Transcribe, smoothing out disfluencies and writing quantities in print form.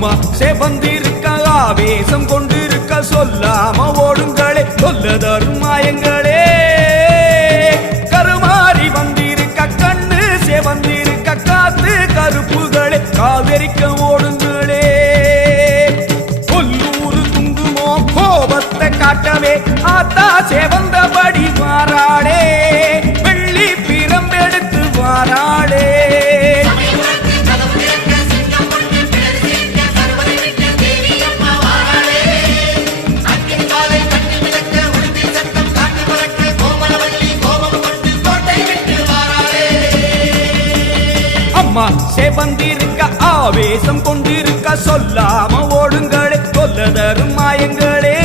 அம்மா செவந்திருக்க ஆவேசம் கொண்டிருக்க சொல்லாம ஓடுங்களே சொல்லதரும் மாயங்களே கருமாறி வந்திருக்க கண்ணு செவந்திருக்க காத்து கருப்புகளே காவிரிக்க ஓடுங்களே கொல்லூரு துங்குமோ கோபத்தை காட்டவே ஆத்தா செவந்தபடி மாறாளே வெள்ளி பிரம்பெடுத்து வாராளே செவந்திருக்க ஆவேசம் கொண்டிருக்க சொல்லாம ஓடுங்களே சொல்லதரும் மாயங்களே